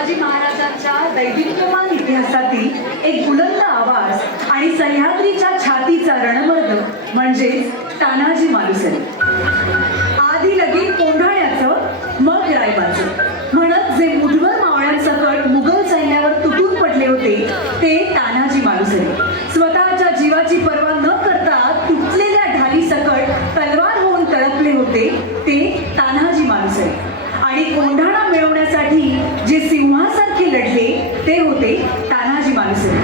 शिवाजी महाराजांच्या दैदिप्यमान इतिहासातील एक बुलंद आवाज आणि सह्याद्रीच्या छातीचा रणमर्द म्हणजेच तानाजी मालुसरे. आधी लगीन कोंढाण्याचं मग रायबाचं म्हणत जे मुठभर मावळ्यांसकट मुघल सैन्यावर तुटून पडले होते ते तानाजी मालुसरे. स्वतःच्या जीवाची पर्वा न करता तुटलेल्या ढाली सकट तलवार होऊन तळपले होते ते तानाजी मालुसरे. आणि कोंढाणा मिळवण्यासाठी जे सिंहासारखे लढले ते होते तानाजी मालुसरे.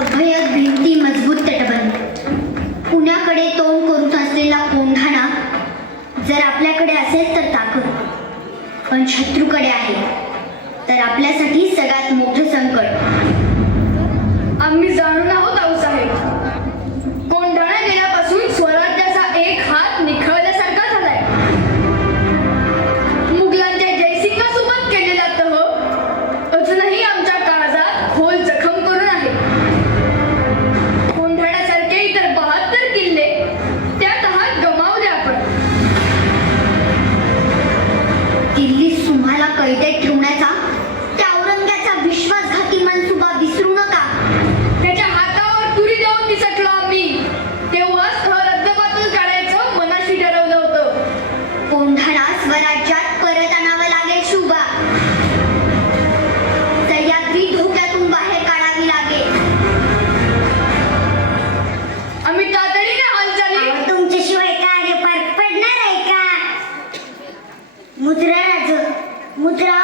अभयक भिंती मजबूत तटबंद पुण्याकडे तोंड करून असलेला कोंढाणा जर आपल्याकडे असेल तर ताकद, पण शत्रूकडे आहे तर आपल्यासाठी सगळ्यात मोठं संकट. आम्ही जाणून आहोत आऊसाहेब, कोंढाणा गेल्यापासून स्वराज्याचा एक हात निखळल्यासारखा झालाय. मुघलांच्या जयसिंगासोबत केलेला तह अजूनही आमच्या काळजात खोल जखम करून आहे. कोंढाण्यासारखे इतर 72 किल्ले त्या तहात गमावले आपण. दिल्लीत तुम्हाला कैदेत ठेवण्याचा त्या औरंग्याचा विश्वासघाती मनसुबा विसरू नका. त्याच्या हातावर तुरी देऊन निसटलो आम्ही. तेव्हाच रद्दबातल काढायचं मनाशी ठरवलं होतं. कोंढाणा स्वराज्यात परत आणावं लागेल शुभा. सह्याद्री धोक्यातून बाहेर काढावी लागेल. आम्ही तातडीने हालचाली. तुमच्याशिवाय कार्य पार पडणार आहे का? मुद्रा मुद्रा